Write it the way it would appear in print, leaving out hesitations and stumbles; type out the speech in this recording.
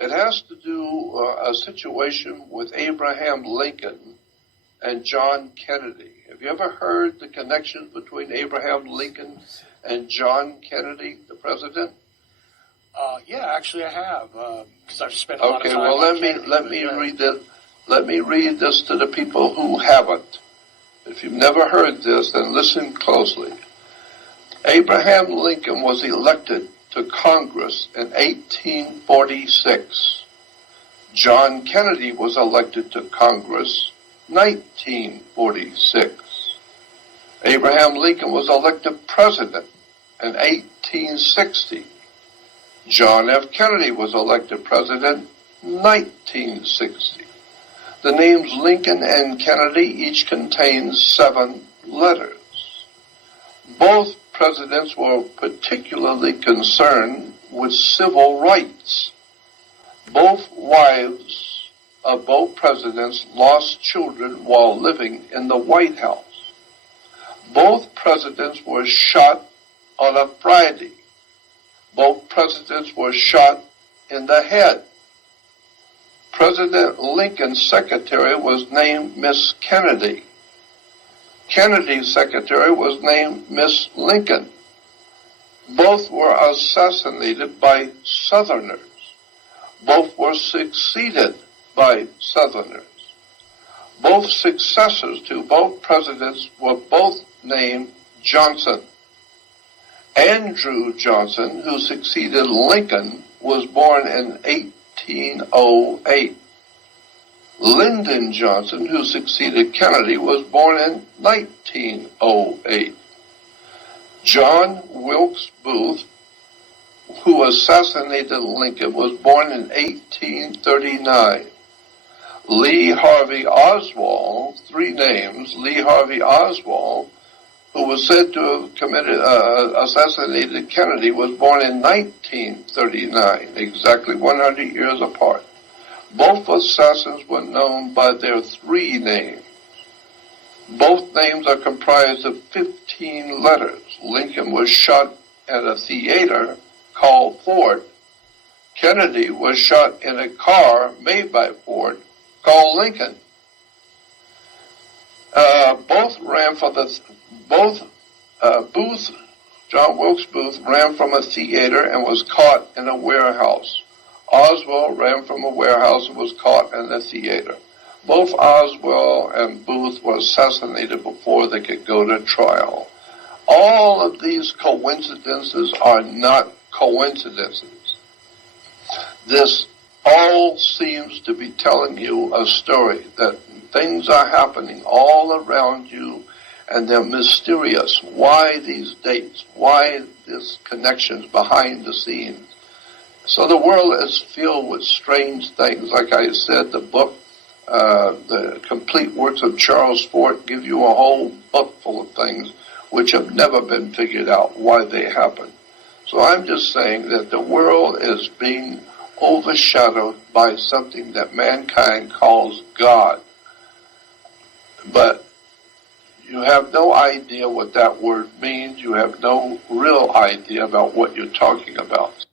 It has to do a situation with Abraham Lincoln and John Kennedy. Have you ever heard the connections between Abraham Lincoln and John Kennedy, the president? Yeah, actually I have, because I've spent a lot of time. Okay, well let me read this to the people who haven't. If you've never heard this, then listen closely. Abraham Lincoln was elected to Congress in 1846. John Kennedy was elected to Congress 1946. Abraham Lincoln was elected president in 1860. John F. Kennedy was elected president 1960. The names Lincoln and Kennedy each contain 7 letters. Both presidents were particularly concerned with civil rights. Both wives of both presidents lost children while living in the White House. Both presidents were shot on a Friday. Both presidents were shot in the head. President Lincoln's secretary was named Miss Kennedy. Kennedy's secretary was named Miss Lincoln. Both were assassinated by Southerners. Both were succeeded by Southerners. Both successors to both presidents were both named Johnson. Andrew Johnson, who succeeded Lincoln, was born in 1808. Lyndon Johnson, who succeeded Kennedy, was born in 1908. John Wilkes Booth, who assassinated Lincoln, was born in 1839. Lee Harvey Oswald, 3 names, Lee Harvey Oswald, who was said to have assassinated Kennedy, was born in 1939, exactly 100 years apart. Both assassins were known by their 3 names. Both names are comprised of 15 letters. Lincoln was shot at a theater called Ford. Kennedy was shot in a car made by Ford called Lincoln. John Wilkes Booth ran from a theater and was caught in a warehouse. Oswald ran from a warehouse and was caught in a theater. Both Oswald and Booth were assassinated before they could go to trial. All of these coincidences are not coincidences. This all seems to be telling you a story, that things are happening all around you and they're mysterious. Why these dates? Why these connections behind the scenes? So the world is filled with strange things. Like I said, the book, the complete works of Charles Fort, give you a whole book full of things which have never been figured out why they happen. So I'm just saying that the world is being overshadowed by something that mankind calls God. But you have no idea what that word means. You have no real idea about what you're talking about.